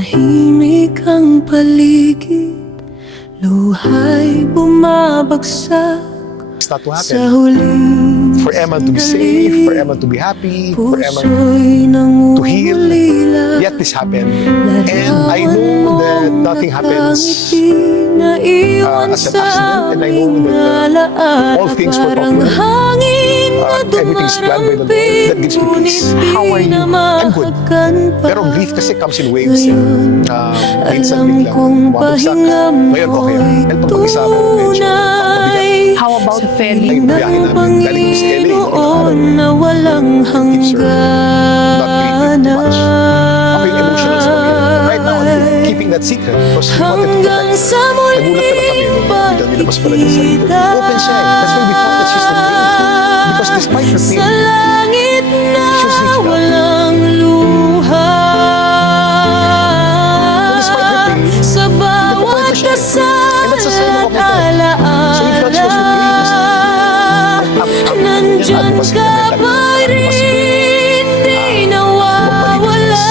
Tahimik ang paligid, luha'y bumabagsak Not to sa happen. huling For Emma to be safe, for Emma to be happy, for Emma puso'y to heal. nangungulila. Yet this happened. And I know that nothing happens as an accident, and I know that all things work out well. Everything's planned by the Lord. That gives me peace. How are you? I'm good. Pero grief kasi comes in waves. Minsan biglang bumabagsak. Ngayon okay. And pag mag-isa ako, medyo mabigat. How about Feli? Ay, biyahe namin. Galing ko sa LA. Na walang Keeps her not grieving too much. Ako yung emotional sa pamilya. Right now, I'm keeping that secret because we wanted to hanggang protect sa her. Nagulat na lang kami nung biglang nilabas pala niya sa interview. Open siya eh. That's why we thought that she's the main. Because despite her sa pain, langit na she was reaching out. walang luha. Despite her pain, Sa bawat siya. dasal And that's a sign of at okay. So we felt she was with me. nandyan ka pa rin, di nawawala.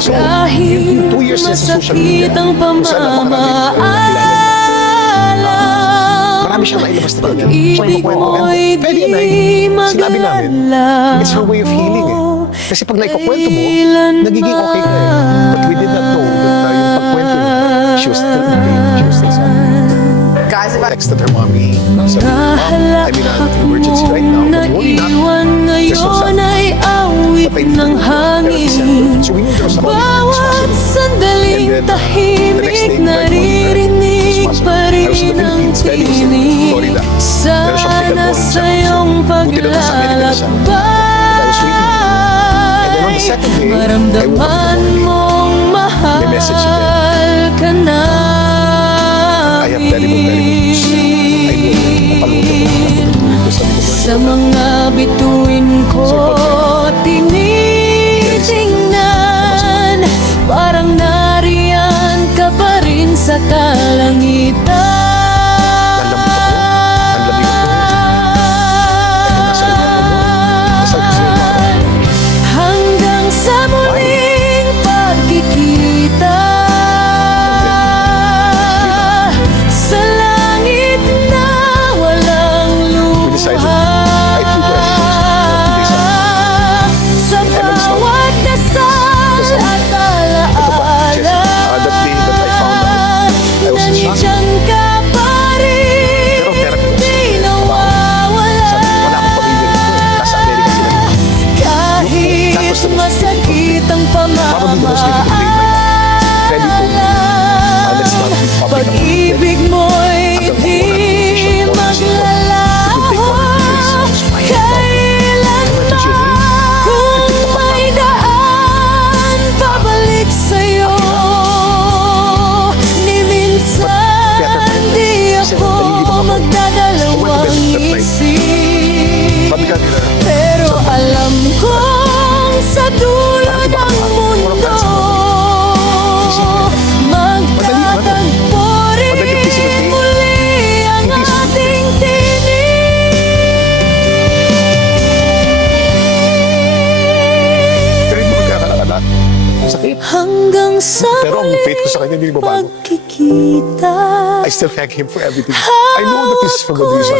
So, Kahit in 2 years na sa social media, masakit ang kung saan pamamaala, marami siyang nailabas na ganyan. pag-ibig mo'y Pwede na di sinabi namin, magalaw. it's her way of healing eh. Kasi pag naipakwento mo, nagiging okay ka eh. But we did not know that yung pagkwento niya, she was still in pain. She was still suffering. Guys, if I Texted her mommy, sabi, Mom, I'm in an emergency right now, but worry not. Naiwan There's no ngayon sound. ay awit But I need ng to hangin. So we knew there was something Bawat sandaling And then, the next tahimik, day, I naririnig called her. pa I was in rin the ang Philippines, Daddy was in tinig. Florida. Meron siyang medical Sana board sa sa iyong Buti na nasa Amerika na siya. I was waiting. And then on the second day, I woke up in the maramdaman morning. mong mahal May message again. ka na. I have terrible news. I know that napaluto ko na ako. Sabi ko, Sa mga bituin ko tinitingnan, parang nariyan ka pa rin sa kalangitan. Hanggang sa muling pagkikita, sa langit na walang luha. Sa bawat dasal at alaala, that day that I found out, I was in shock. nandiyan ka pa rin, Pero therapy was di Sabi ko, nawawala. wala akong pamilya dito. Nasa Amerika sila. Kahit masakit ang Probably the most difficult day of my life. Ready to let's not be public about it. pag-ibig mo'y di maglalaho kailanman. Kung may daan pabalik sa'yo, ni minsan di ako magdadalawang isip. Sabi ka nila, Pero alam kong sa dulo ng mundo magtatagpo rin muli ang ating tinig. pero hindi magkakalakat. Sakit. Hanggang sa Pero ang faith ko sa kanya hindi babago. pagkikita, I still thank Him for everything. I know that this is for good reason.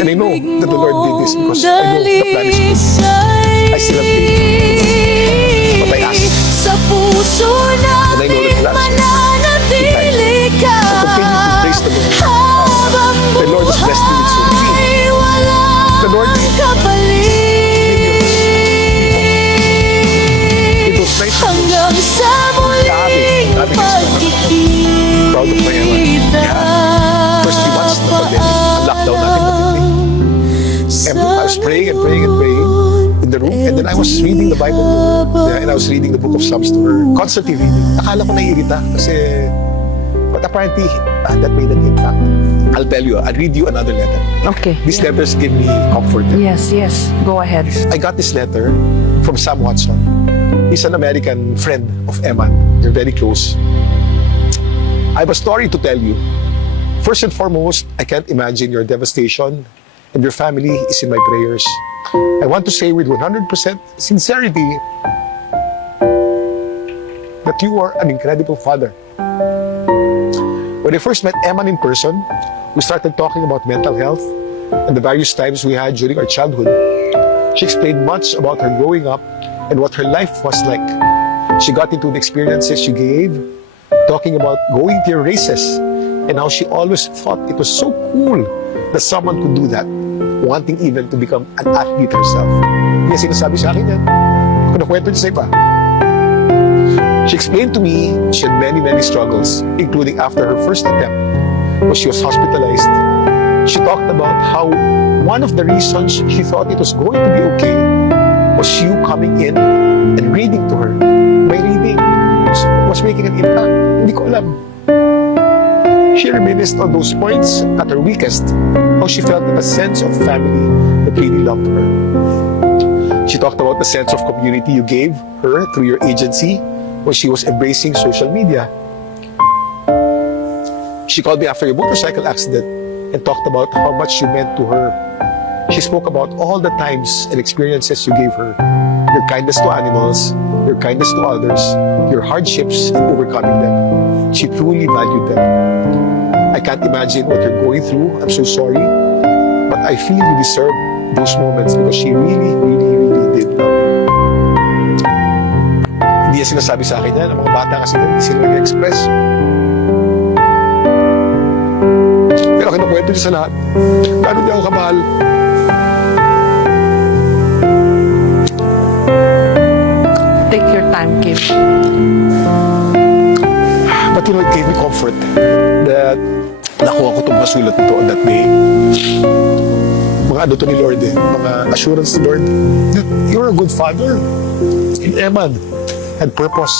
And I know that the Lord did this because I know the plan is good. I still have faith. But I ask, sa puso and I know natin that that's mananatili ka. to continue to praise the Lord. Habang The Lord has blessed me with so many. buhay, walang The Lord kapalit. It was nice. Hanggang sa muling Grabe kasi proud of my Emma. pagkikita. Yeah. First 3 months na pandemic, ang lockdown natin matindi. And I was praying and praying and praying in the room. And then I was reading the Bible to her. And I was reading the book of Psalms to her. Constantly reading. Akala ko naiirita kasi but apparently that made an impact. I'll tell you, I'll read you another letter. Okay. These letters give me comfort. Yes, yes. Go ahead. I got this letter from Sam Watson. He's an American friend of Eman. They're very close. I have a story to tell you. First and foremost, I can't imagine your devastation, and your family is in my prayers. I want to say with 100% sincerity that you are an incredible father. When I first met Eman in person, we started talking about mental health and the various times we had during our childhood. She explained much about her growing up and what her life was like. She got into the experiences you gave, talking about going to your races, and how she always thought it was so cool that someone could do that, wanting even to become an athlete herself. Kaya sinasabi sa akin yan. Kung nakwento niya sa iba. She explained to me she had many struggles, including after her first attempt when she was hospitalized. She talked about how one of the reasons she thought it was going to be okay was you coming in and reading to her. My reading was making an impact. Hindi ko alam. She reminisced on those points at her weakest, how she felt a sense of family that really loved her. She talked about the sense of community you gave her through your agency when she was embracing social media. She called me after a motorcycle accident and talked about how much you meant to her. She spoke about all the times and experiences you gave her, your kindness to animals, your kindness to others, your hardships and overcoming them. She truly valued them. I can't imagine what you're going through. I'm so sorry. But I feel you deserve those moments because she really did love you. Hindi niya sinasabi sa akin yan. Ang mga bata kasi hindi sila nag-express. Pero kinukwento niya sa lahat. Gano'n niya ako kamahal. Take your time, Kim. But you know, it gave me comfort that nakuha ko itong masulat nito on that day. Mga ano to ni Lord mga assurance ni Lord that you're a good father. And Eman had purpose.